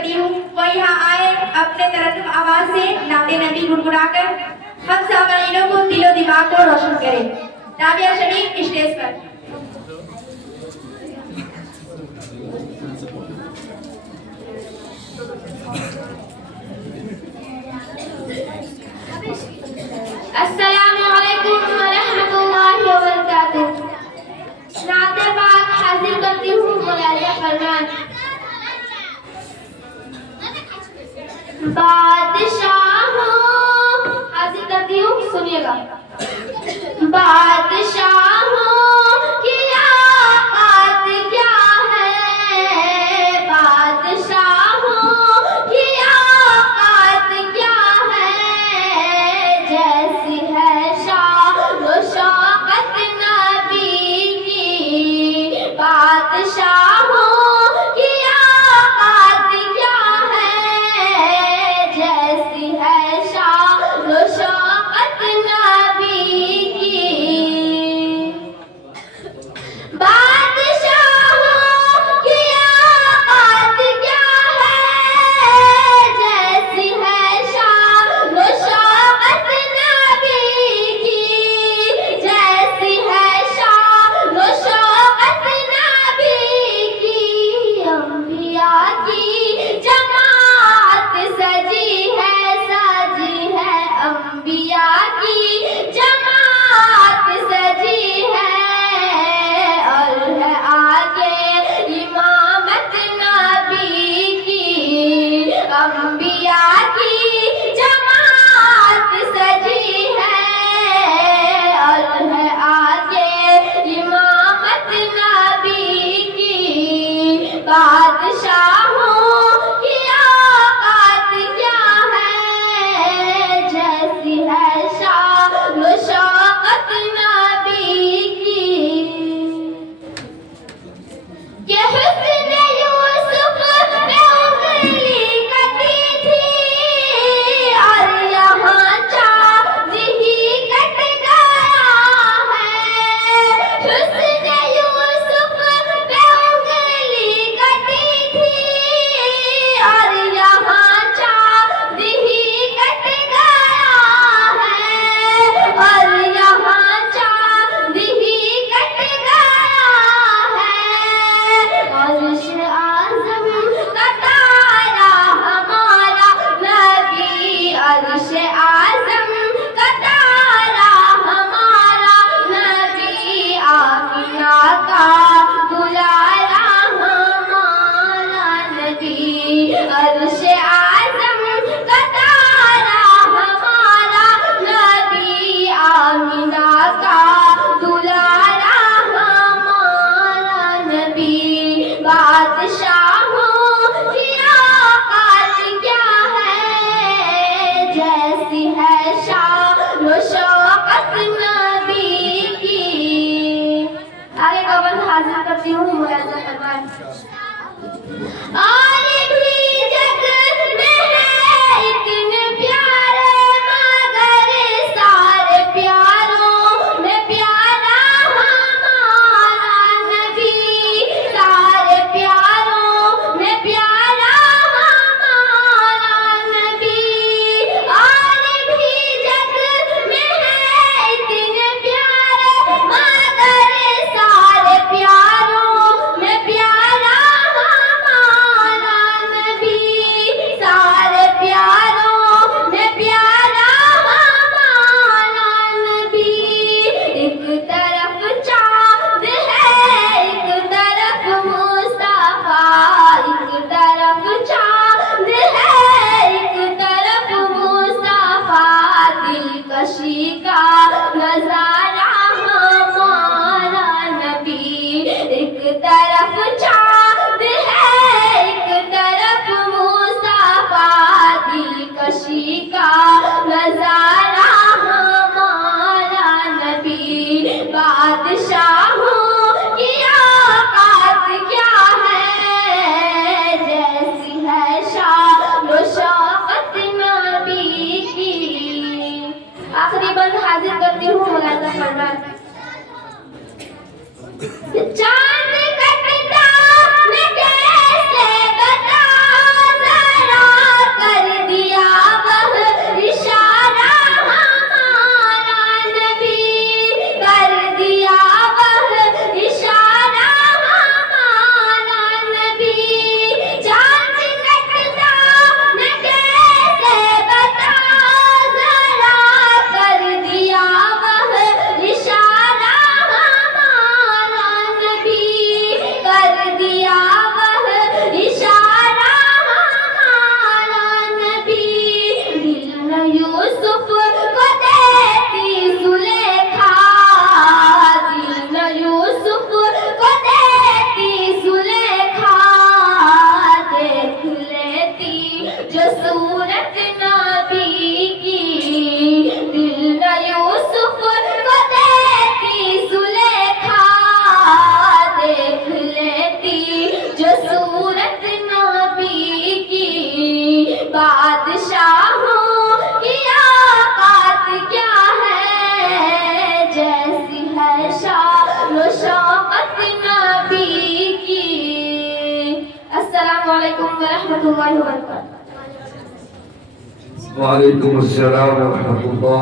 करती हूँ वो यहाँ आए अपने तरन्नुम आवाज से नाते नबी गुनगुनाकर हम सामईनों को दिलो दिमाग को रोशन करें। राबिया शरीफ स्टेज पर। अस्सलामु अलैकुम व रहमतुल्लाहि व बरकातुहू। नाते पाक हाजिर करती हूँ मुलाज़ा फरमान। बादशाहों हाजिर करती हूँ, सुनिएगा। बादशाहों की औकात क्या है, बादशाहों की औकात क्या है, जैसी है शान व शौकत नबी की। बादशाहों की औकात क्या है, जैसी है शान व शौकत नबी की। बादशाहों की औकात क्या है, जैसी है शान व शौकत नबी की, जैसी है शान व शौकत नबी की। अंबिया की जमात सजी है अंबिया की जमात सजी है, और है आगे इमामत नबी की। अंबिया की जमात सजी है, और है आगे इमामत नबी की। बादशाहों की औकात क्या है, जैसी है शान व शौकत नबी की। ये हुस्न यूसुफ पे उंगली कटी थी, और यहाँ चाँद ही कट गया है। हुस्न यूसुफ पे उंगली कटी थी, और यहाँ चाँद ही कट गया है, और यहाँ चाँद ही कट गया है। अर्श आज़म का तारा हमारा नबी, अर्श आज़म का तारा हमारा नबी, आमिना का दुलारा हमारा नबी। अर्श आज़म का तारा हमारा नबी, आमिना का दुलारा हमारा नबी। बादशाहों की औकात क्या है, जैसी है शान व शौकत नबी की। आगे का बंद हाजिर करती हूँ मुलाज़ा फरमान। और भी जग में है इतने प्यारे, मगर सारे प्यारों में प्यारा हमारा नबी। सारे प्यारों में प्यारा हमारा नबी। और भी जग में है इतने प्यारे, मगर सारे प्यारों में प्यारा हमारा नबी। सारे प्यारों में प्यारा हमारा नबी। एक तरफ चाँद है, एक तरफ मुस्तफा, एक तरफ चाँद है, एक तरफ मुस्तफा। दिलकशी का नजारा हमारा नबी। एक तरफ चाँद है, एक तरफ मुस्तफा। दिलकशी का नजारा हमारा नबी। बादशाहों की औकात क्या है, जैसी है शान व शौकत नबी की। आखिरी बंद हाजिर करती हूँ मुलाज़ा फरमान। चाँद कटता मैं कैसे बता علیکم ورحمۃ اللہ وبرکاتہ. وعلیکم السلام ورحمۃ اللہ